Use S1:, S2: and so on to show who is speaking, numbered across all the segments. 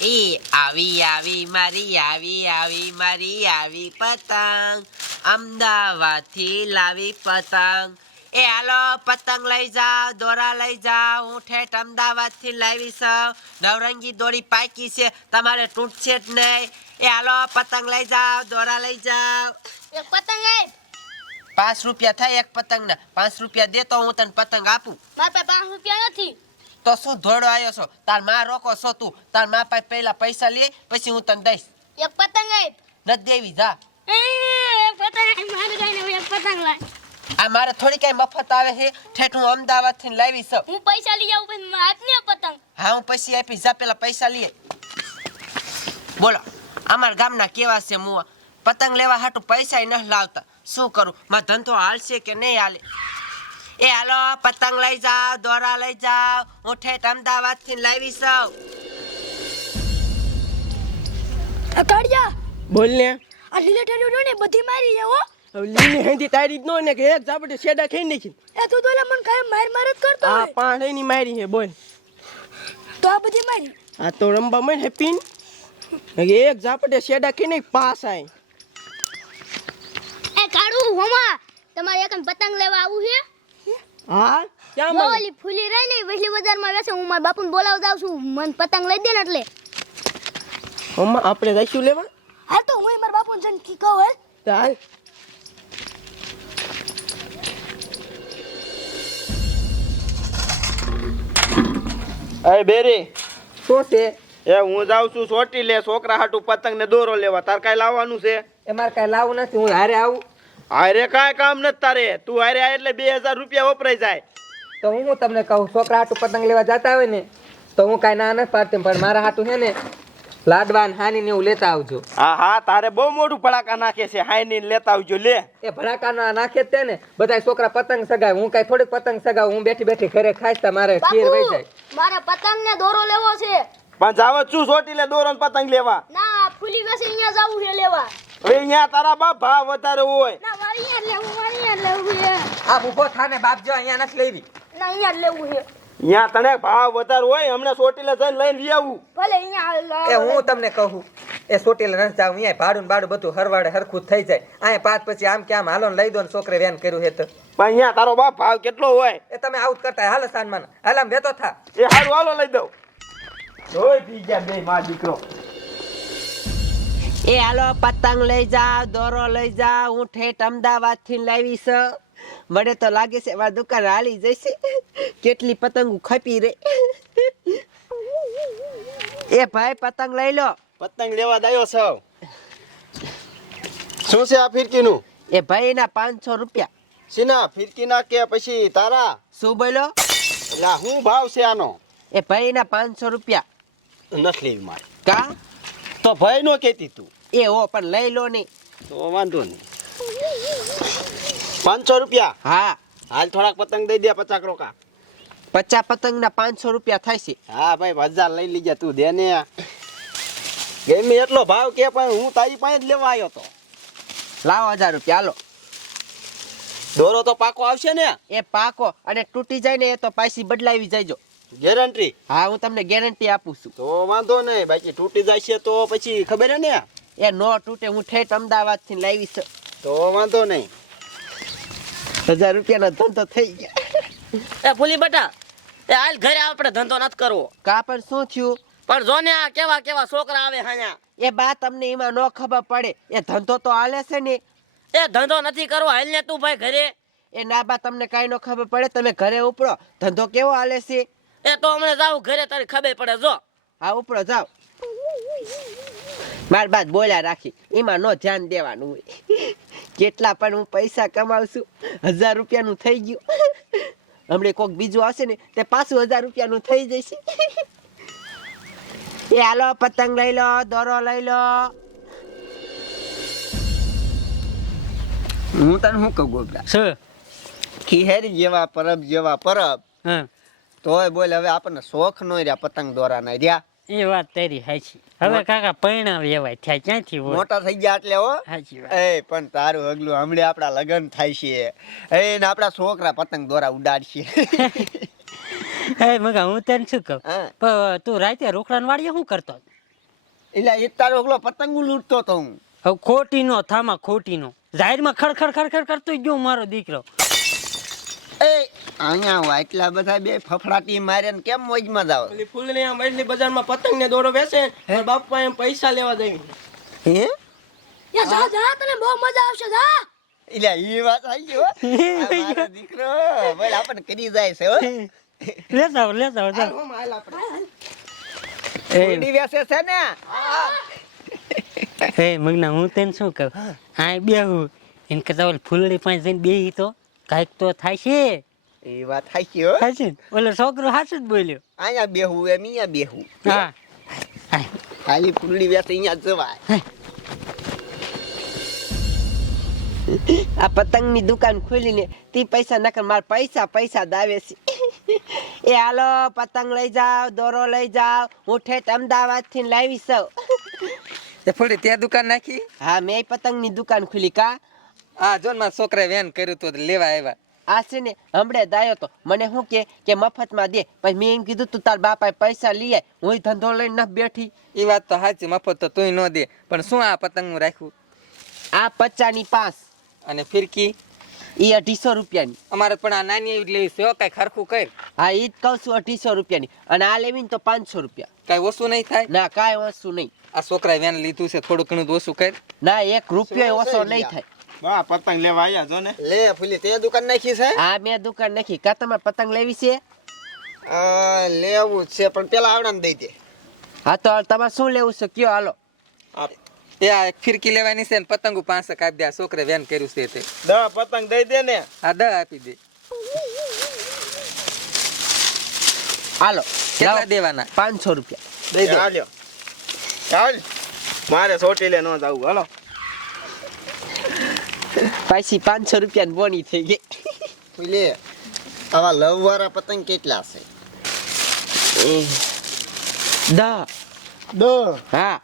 S1: એ આવી આવી મારી આવી આવી મારી આવી પતંગ. અમદાવાદથી લાવી પતંગ. એ હાલો પતંગ લઈ જાઓ દોરા લઈ જાઓ હું ઠેઠ અમદાવાદથી લાવી છું નવરંગી દોરી પાકી છે તમારે તૂટશે જ નહીં. એ હાલો પતંગ લઈ જાઓ દોરા લઈ જાઓ.
S2: એક પતંગ
S1: પાંચ રૂપિયા થાય એક પતંગના. પાંચ રૂપિયા દે તો હું તને પતંગ આપું.
S2: મારા પાસે પાંચ રૂપિયા નથી.
S1: તો શું ધોડો આવ્યો છો? તારમાં રોકો છો તું? તારમાં પાસે પહેલા પૈસા લે પછી હું તને દઈશ.
S2: એક પતંગ આપ
S1: નથી દેવી જા.
S2: આપ
S1: આ મારે થોડી કઈ મફત આવે છે? ઠેઠ હું અમદાવાદથી લાવી છું.
S2: હું પૈસા લઈ આવું પછી આપને પતંગ.
S1: હા હું પછી આપીશ જા પેલા પૈસા લઈએ. બોલો અમારા ગામના કેવા છે મુવા? પતંગ લેવા હાટું પૈસા ન લાવતા. શું કરું? મારો ધંધો હાલશે કે નહીં હાલે? એ હાલો પતંગ લઈ જાઓ દોરા લઈ જાઓ. હું ઠેઠ અમદાવાદથી લાવી સૌ.
S3: અકાડિયા
S4: બોલ ને.
S3: આ રિલેટેડ ને બધી મારી છે હો.
S4: હવે લીલી હેંધી તારી જ નો ને કે એક ઝાપટે છેડા ખાઈ નાખી.
S3: એ તું તો મને કાંઈ માર માર જ કરતો
S4: આ પાણી ની મારી હે બોલ.
S3: તો આ બધી મારી.
S4: આ તો રંબા મય હેપીન એક ઝાપટે છેડા ખાઈ નાખ પાસ આય.
S2: એ કાળુ હોમા તમારે એક પતંગ લેવા આવું છે?
S4: હા? ક્યાં
S2: જો ઓલી ફૂલી રહી ને વહેલી બજારમાં વેચે હું મારા બાપુને બોલાવ જાઉં છું. મને પતંગ લઈ દે ને એટલે.
S4: મમ્મા આપણે જઈશું લેવા?
S3: હા તો હું મારા બાપુને જઈને કી કહું હે?
S5: અરે બેરી.
S4: શું છે?
S5: એ હું જાઉં છું સોટી લે છોકરા હાટુ પતંગ ને દોરો લેવા. તાર કાંઈ લાવવાનું છે?
S4: એ મારે કાંઈ લાવવું નથી હું હારે આવું.
S5: હારે કાંઈ કામ નથી તારે. તું હારે આ એટલે બે હજાર રૂપિયા વપરાઈ જાય.
S6: તો હું તમને કહું છોકરા હાટું પતંગ લેવા જતા હોય ને તો હું કાંઈ ના નથી પાડતી પણ મારા હાટું છે ને લાડવા ને હાની ને એવું લેતા આવજો.
S5: હા હા તારે બહુ મોટું ભડાકા નાખે છે હાની ને લેતા આવજો લે.
S6: એ ભડાકાનો નાખે જ તે ને બધા છોકરા પતંગ સગાવે હું કાંઈ થોડીક પતંગ સગાવ હું બેઠી બેઠી ઘરે ખાઈશ મારે ખીર વહી જાય.
S2: મારે પતંગ ને દોરો લેવો છે.
S5: પણ જાવ છું સોટી લે દોરો ને પતંગ લેવા.
S2: ના ફૂલી વેચે અહીંયા જવું છે લેવા.
S5: અહીંયા તારા બાપ ભાવ વધારે હોય.
S2: ના જ લેવું મારે લેવું છે.
S6: આ ઊભો થાને બાપ જો અહીંયા નથી લેવી.
S2: ના અહીંયા લેવું છે.
S5: અહીંયા તને ભાવ વધારે હોય હમણે સોટી લે જઈને લઈને લઈ આવું.
S2: ભલે અહીંયા
S6: એ હું તમને કહું એ સોટીલે નથી જાવ અહીંયા ભાડું બાડું બધું હરવાડે હરખું થઈ જાય. અહીંયા પાંચ પછી આમ કે આમ હાલો લઈ દો ને છોકરે વેન કર્યું હે તો.
S5: પણ અહીંયા તારો બાપ ભાવ કેટલો હોય?
S6: એ તમે આવું જ કરતા હાલો સાનમાન હાલ આમ વેતો થા.
S5: એ હારું હાલો લઈ દઉં. જોઈ પી ગયા બે માં દીકરો.
S1: એ હાલો પતંગ લઈ જાઓ દોરો લઈ જાઓ હું ઠેઠ અમદાવાદથી લાવી છું મને તો લાગે છે મારી દુકાન હાલી જશે. કેટલી પતંગો ખપી રે. એ ભાઈ પતંગ લઈ લો.
S5: પતંગ લેવા દાયો સૌ શું છે આ ફિરકીનું?
S1: એ ભાઈ ના પાંચસો રૂપિયા.
S5: સીના ફિરકીના કે પછી તારા?
S1: શું બોલો?
S5: એટલે શું ભાવ છે આનો?
S1: એ ભાઈ ના પાંચસો રૂપિયા.
S5: નથી લેવી મારે.
S1: કા?
S5: તો ભાઈ નો કેતી તું.
S1: એ હો પણ લઈ લો નહીં.
S5: તો વાંધો નહીં. પાંચસો રૂપિયા?
S1: હા.
S5: હાલ થોડાક પતંગ દઈ દે પચાક રોકા.
S1: પચાસ પતંગ ના પાંચસો રૂપિયા થાય છે.
S5: હા ભાઈ હજાર લઈ લીજે તું દે ને. ગમે એટલો ભાવ કે પણ હું તારી પાસે જ લેવા આવ્યો તો.
S1: લાવો હજાર રૂપિયા હાલો.
S5: દોરો તો પાકો આવશે ને.
S1: એ પાકો અને તૂટી જાય ને એ તો પાછી બદલાવી જાયજો
S5: ગેરંટી?
S1: હા હું તમને ગેરંટી આપું છું.
S5: તો વાંધો નહીં બાકી તૂટી જાય છે તો પછી ખબર હે ને.
S1: એ નો તૂટે હું ઠેઠ અમદાવાદથી લાવી છું
S5: તો વાંધો નહીં.
S1: હજાર રૂપિયાનો ધંધો થઈ ગયા.
S7: એ ફૂલી બટા એ હાલ ઘરે આપણે ધંધો નથી કરવો.
S1: કા પણ શું થયું?
S7: પણ જો ને આ કેવા કેવા છોકરા આવે હાયા.
S1: એ બા તમને એમાં નો ખબર પડે. એ ધંધો તો હાલે છે ને.
S7: એ ધંધો નથી કરવો હાલ ને તું ભાઈ ઘરે.
S1: એ ના બા તમને કાંઈ નો ખબર પડે? તમે ઘરે ઉપડો. ધંધો કેવો હાલે છે?
S7: એ તો હમણાં જાવ ઘરે તારી ખબર પડે જો.
S1: હા ઉપડો જાઓ. માર બાદ બોલ્યા રાખી એમાં નો ધ્યાન દેવાનું હોય. કેટલા પણ હું પૈસા કમાવશું હજાર રૂપિયાનું થઈ ગયું. હમણે કોક બીજું આવશે ને તે પાછું હજાર રૂપિયાનું થઈ જશે. એ હાલો પતંગ લઈ લો દોરો લઈ લો.
S6: હું તને શું કહું ગોબરા
S7: શું?
S6: ખીહેરી જેવા પરબ જેવા પરબ.
S7: હા.
S6: તોય બોલ હવે આપણને શોખ નો રહ્યા પતંગ દોરાના રહ્યા.
S8: એ વાત તારી હાચી. હવે કાકા પૈણા વેવાય થયા ક્યાંથી
S6: મોટા થઈ ગયા એટલે હો.
S8: હાચી વાત.
S6: એ પણ તારું અગલું હમણે આપણા લગ્ન થાય છે. એ ને આપણા છોકરા પતંગ દોરા ઉડાડશે.
S8: હે મગા હું તને શું કહું? પણ તું રાતે રોકડાન વાળીએ શું કરતો
S9: એટલે એ તારો ઓગલો પતંગ લૂંટતો તો હું.
S8: હવે ખોટી નો થામા ખોટી નો જાહેરમાં ખડખડ ખડખડ કરતો ગયો મારો દીકરો.
S9: એ અહીંયા હું આટલા બધા બે ફફડાટી મારે ને કેમ મોજમાં જાવ?
S4: ફૂલની આમ એટલી બજારમાં પતંગ ને દોરો બેસે મારા બાપા એમ પૈસા લેવા જઈ.
S9: હે?
S5: યા જા જા તને બહુ મજા આવશે જા.
S9: એટલે એ વાત આવી ગયો મારો દીકરો બોલ કરી જાય છે હો.
S8: જાઓ.
S4: આમ હાલ આપણે.
S8: એ.
S9: વેસે છે ને?
S8: હે મગના હું તને શું કહું? હા બેહું એને કરતા ફૂલડી પાસે જઈને બેહી તો. કાંઈક તો થાય છે.
S9: એ વાત સાચી હો.
S8: થાય છે ઓલો છોકરો સાચું જ બોલ્યો.
S9: અહીંયા બેહું એમ અહીંયા બેહું.
S8: હા.
S9: ખાલી ફૂલડી વેસે અહીંયા જવાય.
S1: આ પતંગની દુકાન ખોલીને તી પૈસા નકર માર પૈસા પૈસા દાવે છે. એ હાલો પતંગ લઈ જાવ દોરો લઈ જાવ હું ઠેઠ અમદાવાદથી લાવી સૌ.
S6: એ ફૂલડી ત્યાં દુકાન નાખી?
S1: હા મેં પતંગની દુકાન ખુલી કા.
S6: હા જો ને મારા છોકરાએ વેન કર્યું તો લેવા આવ્યા.
S1: આ છે ને હમણે દાયો તો. મને શું કે કે મફતમાં દે. પછી મેં એમ કીધું તું તાર બાપાએ પૈસા લઈ આય. હું ધંધો લઈને ન બેઠી.
S6: એ વાત તો સાચી મફત તો તું ન દે. પણ શું આ પતંગનું રાખ્યું?
S1: આ પચાની પાંચ.
S6: અને ફિરકી?
S1: એ અઢીસો રૂપિયાની.
S6: અમારે પણ આ નાની એવી જ લેવી છે કઈ ખરખું કઈ
S1: હા એ જ કહું છું અઢીસો રૂપિયાની. અને આ લેવી ને તો પાંચસો રૂપિયા.
S6: કાંઈ ઓછું નહીં થાય?
S1: ના કાંઈ ઓછું નહીં.
S6: આ છોકરાએ વેન લીધું છે થોડું ઘણું ઓછું કર.
S1: ના એક રૂપિયો ઓછો નહીં થાય.
S9: બા પતંગ લેવા આવ્યા જો ને? લે ફૂલી તે દુકાન નાખી છે?
S1: આ મેં દુકાન નાખી. કા તમારે પતંગ લેવી છે?
S9: આ લેવું છે પણ પેલા આવડાને દઈ દે.
S1: હા તો તમારે શું લેવું છે? કયો હાલો.
S6: એ આ ખીરકી ફિરકી લેવાની છે ને પતંગો પાંચ આપી દે. છોકરે વેન કર્યું છે તે.
S9: દસ પતંગ દઈ દે ને.
S6: આ દહ આપી દે.
S1: હાલો
S6: કેટલા દેવાના?
S1: પાંચસો રૂપિયા.
S6: દઈ દે.
S9: હાલ્યો. ચાલ મારે સોટી લે ન જવું હાલો.
S1: પાછી પાંચસો રૂપિયા બોની થઈ ગઈ.
S9: ફૂલી આવા લવ વાળા પતંગ કેટલા છે?
S1: દ.
S9: દ.
S1: હા.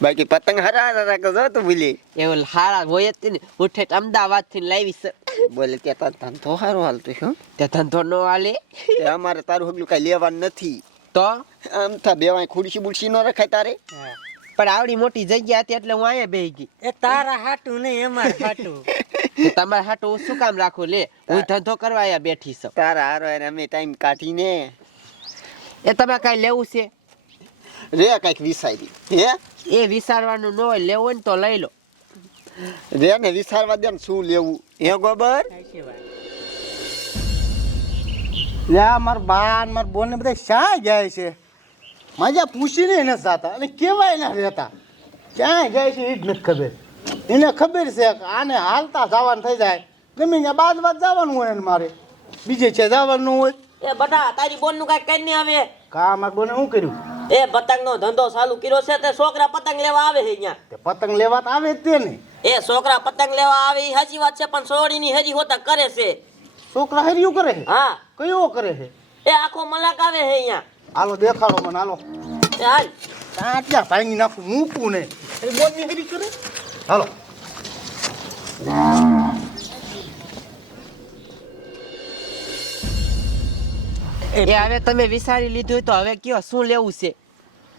S9: બાકી પતંગ હરા હરા જો તું ભૂલી
S1: એવું હારા હોય જ ને ઉઠે અમદાવાદથી લાવી છે
S9: બોલે ત્યાં તાર ધંધો સારો હાલતો છે ત્યાં
S1: તે ધંધો નો હાલે.
S9: અમારે તારું હગલું કઈ લેવાનું નથી.
S1: તો?
S9: આમ થા બેવાય ખુરશી બુરશી નો રખાય તારે?
S1: પણ આવડી મોટી જગ્યા હતી એટલે હું અહીંયા બેહી ગઈ.
S8: એ તારા હાટું નહીં એમાં હાટું.
S1: તમારે હાટું શું કામ રાખું? લે હું ધંધો કરવા અહીંયા બેઠી છું.
S9: તારા હારો એને અમે ટાઈમ કાઢીને
S1: એ તમે કાંઈ લેવું છે?
S9: રે કંઈક વિસારી. હે?
S1: એ વિસારવાનું ન હોય લેવું ને તો લઈ લો.
S9: રે ને વિસારવા દે ને શું લેવું? હે ગોબર?
S10: યા માર બાન માર બોન બધા શા જાય છે? મજા પૂછીને એને જાતા અને કેવાય ના રહેતા. ક્યાં જાય છે એ જ નથી ખબર. એને ખબર છે કે આને હાલતા જવાનું થઈ જાય. ગમે ત્યાં બાદ બાદ જવાનું હોય ને મારે. બીજે છે જવાનું હોય.
S7: એ બટા તારી બોનનું કઈ કઈ નહીં આવે.
S10: કામ આ બોને શું કર્યું?
S7: એ પતંગ નો ધંધો ચાલુ કર્યો છે તે છોકરા પતંગ લેવા આવે છે અહીંયા.
S10: તે પતંગ લેવા તો આવે જ તે ને.
S7: એ છોકરા પતંગ લેવા આવે એ સાચી વાત છે પણ સોડી ની હજી હોતા કરે છે.
S10: છોકરા હરિયું કરે છે?
S7: હા.
S10: કયો કરે છે?
S7: એ આખો મલાક આવે છે અહીંયા.
S10: હાલો દેખાડો મને હાલો.
S7: ચાલ હાલ.
S10: ત્યાં ભાંગી નાખું મૂકું ને એ બોનની કરે? હાલો.
S1: એ હવે તમે વિચારી લીધું તો હવે કયો શું લેવું છે?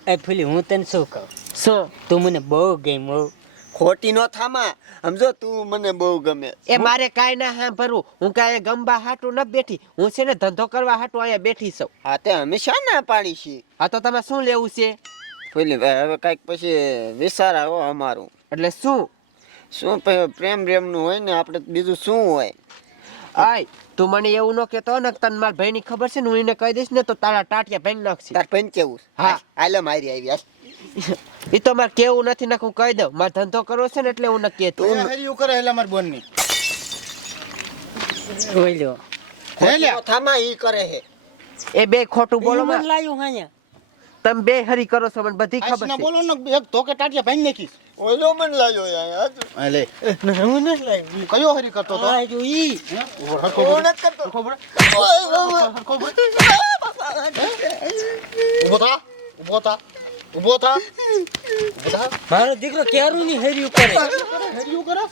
S8: એ ફૂલી હું તને શું કહું?
S1: શું?
S8: તું મને બહુ ગમ્યો.
S9: ખોટી નો થામા. સમજો તું મને બહુ ગમે.
S1: એ મારે કાંઈ ના સાંભળવું. હું કાંઈ ગમવા હાટું ન બેઠી. હું છે ને ધંધો કરવા હાટું અહીંયા બેઠી છું.
S9: હા તે હંમેશા ના પાડી છે
S1: આ તો તમે શું લેવું છે?
S9: પેલી હવે કાંઈક પછી વિચાર આવો અમારું.
S1: એટલે શું?
S9: શું પ્રેમ પ્રેમનું હોય ને આપણે બીજું શું હોય?
S1: આય તું મને એવું ન કેતો ને તન મારા ભાઈની ખબર છે ને હું એને કહી દઈશ ને તો તારા ટાટિયા ભાઈ નાખશે.
S9: તાર પંચેવું
S1: હા.
S9: હાલે મારી આવી.
S1: એ તો મારે કેવું નથી નાખું કહી દઉં. મારે ધંધો કરવો છે ને એટલે હું નક્કી કહેતો
S10: હરિયું કરે એટલે મારી બોનની.
S8: બોલ્યો
S9: ખોટી નો થામા ઈ કરે હે
S1: એ બે ખોટું બોલો
S8: મને. લાયું અહીંયા.
S1: તમે બે હરી કરો છો મને બધી ખબર છે.
S10: બોલો ને એક ધોકે ટાટિયા ભાઈ નાખીશ.
S9: ઓલો મને લાગ્યો યાર
S10: અલે
S8: હું નથી લાવ્યું.
S10: કયો હરી કરતો તો
S8: આ જો ઈ.
S10: હરખો
S9: હું
S10: બોલ.
S9: નથી કરતો. ઓય,
S10: હરખો બોલ. ઊભો થા ઊભો થા. ઊભો થા.
S8: મારો દીકરો ક્યારું ની હેર્યું કરે
S10: હેર્યું કરે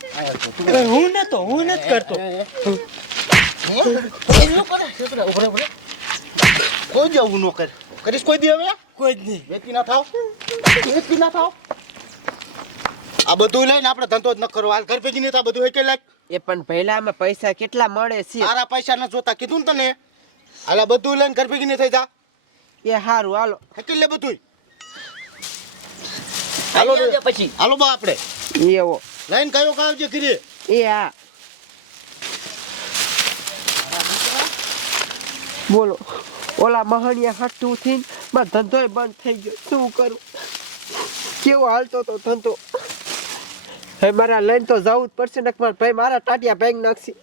S8: હું હું તો હું નથી કરતો.
S10: કોઈ જવું ન કરે. કરીશ કોઈ દી હવે?
S4: કોઈ જ નહીં.
S10: વેચી ના થાવ. વેચી ના થાવ. આ બધું લઈને આપણે ધંધો જ ન કરો હાલ ઘર ભેગી નહીં થાય બધું હેકે લાગ
S1: એ પણ પહેલામાં પૈસા કેટલા મળે છે?
S10: સારા પૈસા ન જોતા. કીધું ને તને. હાલ બધું લઈને ઘર ભેગી નહીં થઈ જા.
S1: એ સારું હાલો.
S10: હેકી લે બધું હાલો
S7: આવજો પછી.
S10: હાલો બા આપણે.
S1: એવો.
S10: લાઈન કયો કાવજે ઘીરે?
S1: એ હા બોલો ઓલા મહાણિયા હાટું થઈને મારો ધંધો બંધ થઈ ગયો. શું કરું? કેવો હાલતો તો ધંધો? હવે મારા લઈને તો જવું જ પડશે ને મારા ભાઈ મારા ટાટિયા ભાઈ નાખશે.